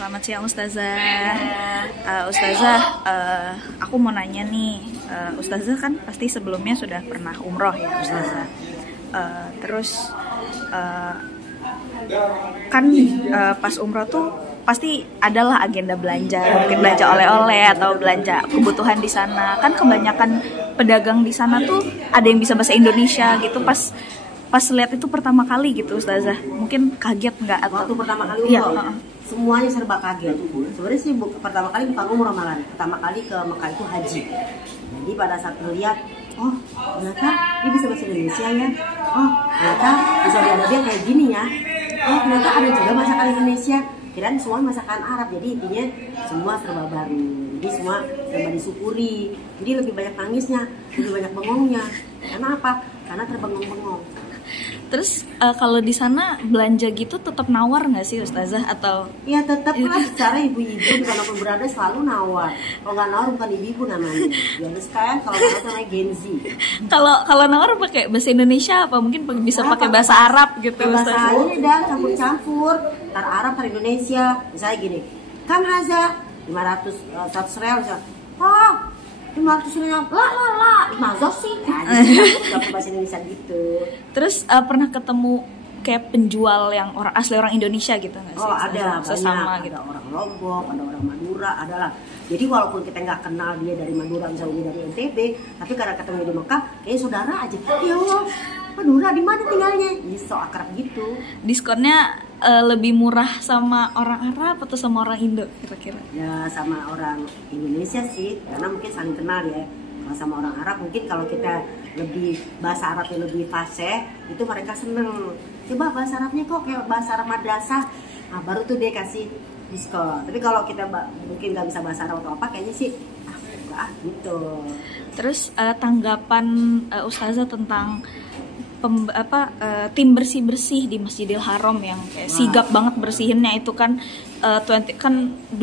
Selamat siang Ustazah. Ustazah, aku mau nanya nih, Ustazah kan pasti sebelumnya sudah pernah umroh ya Ustazah. Terus kan pas umroh tuh pasti adalah agenda belanja, mungkin belanja oleh-oleh atau belanja kebutuhan di sana. Kan kebanyakan pedagang di sana tuh ada yang bisa bahasa Indonesia gitu. Pas lihat itu pertama kali gitu Ustazah, mungkin kaget nggak? Waktu pertama kali umroh, umroh, semuanya serba kaget. Sebenarnya sih pertama kali bukan umroh malah, pertama kali ke Mekah itu haji. Jadi pada saat melihat, oh ternyata dia bisa bahasa Indonesia ya, oh ternyata di Saudi Arabia kayak gini ya, oh ternyata ada juga masakan Indonesia. Kirain semua masakan Arab, jadi intinya semua serba baru, jadi semua serba disyukuri. Jadi lebih banyak nangisnya, lebih banyak bengongnya. Karena apa? Karena terbengong-bengong. Terus kalau di sana belanja gitu tetap nawar nggak sih Ustazah atau? Ya tetap lah, secara ibu-ibu dimanapun berada selalu nawar. Kalau nggak nawar bukan ibu-ibu namanya. Jadi sekarang kalau nawar namanya Gen Z. Kalau nawar pakai bahasa Indonesia apa mungkin bisa pakai bahasa Arab gitu bahasa Ustazah? ini dan campur-campur, tar Arab tar Indonesia. Misalnya gini, kan haza 500 100 real misalnya. Oh 500 real, lah, mazos sih. Nggak bahasa Indonesia gitu. Terus pernah ketemu kayak penjual yang asli orang Indonesia gitu nggak sih? Oh ada sesama banyak. gitu. Ada orang Lombok, ada orang Madura, adalah. Jadi walaupun kita nggak kenal dia dari Madura, misalnya dari NTB, tapi karena ketemu di Mekah, kayaknya saudara aja. Ya Allah, Madura di mana tinggalnya? Jadi so akrab gitu. Diskonnya lebih murah sama orang Arab atau sama orang Indo kira-kira? Ya sama orang Indonesia sih, karena mungkin saling kenal ya. Kalau sama orang Arab mungkin kalau kita lebih bahasa Arabnya lebih fasih, itu mereka seneng. Coba bahasa Arabnya kok kayak bahasa Arab madrasah, nah baru tuh dia kasih diskon. Tapi kalau kita mungkin nggak bisa bahasa Arab atau apa, kayaknya sih enggak gitu. Terus tanggapan Ustazah tentang tim bersih-bersih di Masjidil Haram yang kayak sigap banget bersihinnya itu kan 24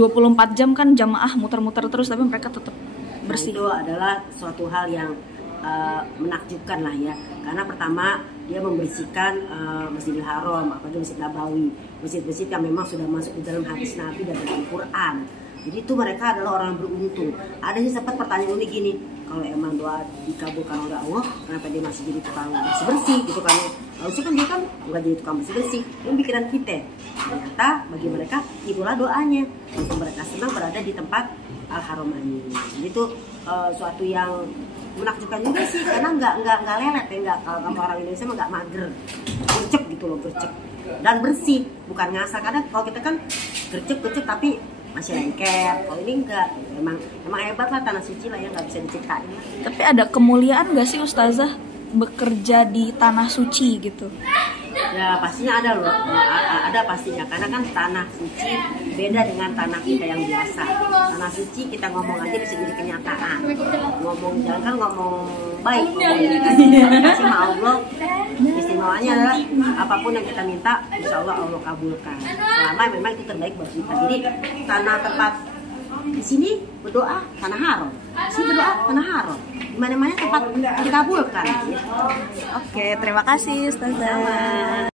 jam kan jamaah muter-muter terus tapi mereka tetap bersih. Nah, itu adalah suatu hal yang menakjubkan lah ya, karena pertama dia membersihkan Masjidil Haram, apalagi Masjid Nabawi, masjid-masjid yang memang sudah masuk di dalam hadis Nabi dan dalam Quran. Jadi itu mereka adalah orang yang beruntung. Ada sih sempat pertanyaan unik gini, kalau emang doa dikabulkan oleh Allah, kenapa dia masih jadi tukang bersih-bersih gitu kan? Harusnya kan dia kan nggak jadi tukang bersih-bersih. Itu pikiran kita. Ternyata bagi mereka itulah doanya. Untuk mereka senang berada di tempat Al-Haramain. Itu suatu yang menakjubkan juga sih, karena nggak lelet ya, nggak, kalau orang Indonesia mah nggak mager, gercep gitu loh, gercep dan bersih, bukan ngasal. Karena kalau kita kan gercep tapi masih lengket, kalau ini enggak. Emang hebat lah tanah suci lah ya, nggak bisa diceritain lah. Tapi ada kemuliaan nggak sih Ustazah bekerja di tanah suci gitu? Ya pastinya ada loh, ada pastinya, karena kan tanah suci beda dengan tanah kita yang biasa. Tanah suci kita ngomong aja bisa jadi kenyataan, jangan kan ngomong baik, kasih sama Allah. Istimewanya adalah apapun yang kita minta, insya Allah Allah kabulkan, selama memang itu terbaik buat kita. Jadi tanah tempat di sini berdoa tanah haram, di sini berdoa tanah haram, mana-mana tempat dikabulkan. Oke, terima kasih Ustazah.